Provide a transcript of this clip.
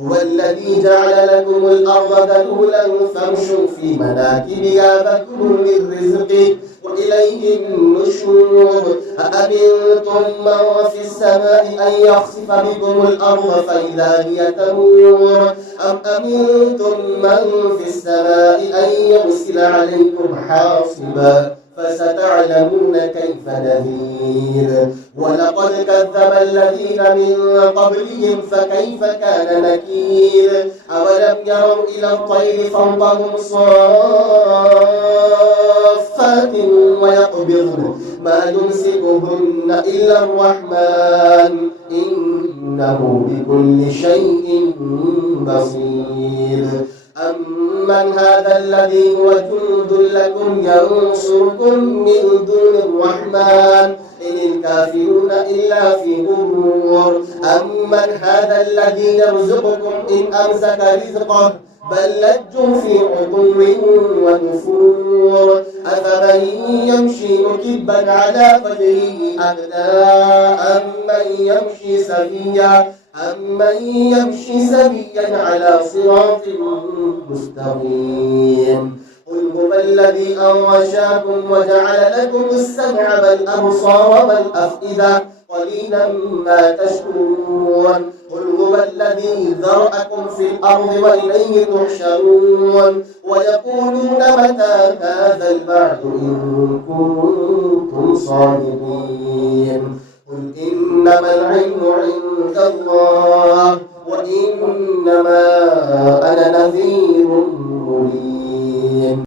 هو الذي جعل لكم الأرض ذلولا فامشوا في مناكبها فكلوا من رزقه وإليه النشور أأمنتم من في السماء أن يخسف بكم الأرض فإذا هي تمور أم أمنتم من في السماء أن يرسل عليكم حاصبا فستعلمون كيف نذير ولقد كذب الذين من قبلهم فكيف كان نكير أولم يروا إلى الطير فوقهم صافات ويقبضن ما يمسكهن إلا الرحمن إنه بكل شيء بصير أمن هذا الذي هو جند لكم ينصركم من دون الرحمن إن الكافرون إلا في غرور أمن هذا الذي يرزقكم إن أمسك رزقه بل لجوا في عتو ونفور أفمن يمشي مكبا على وجهه أهدى أمن يمشي سويا على صراط مستقيم قل هو الذي أنشأكم وجعل لكم السمع والأبصار والأفئدة قليلا ما تشكرون قل هو الذي ذرأكم في الأرض وإليه تحشرون ويقولون متى هذا البعث إن كنتم صادقين قل إنما العلم عند الله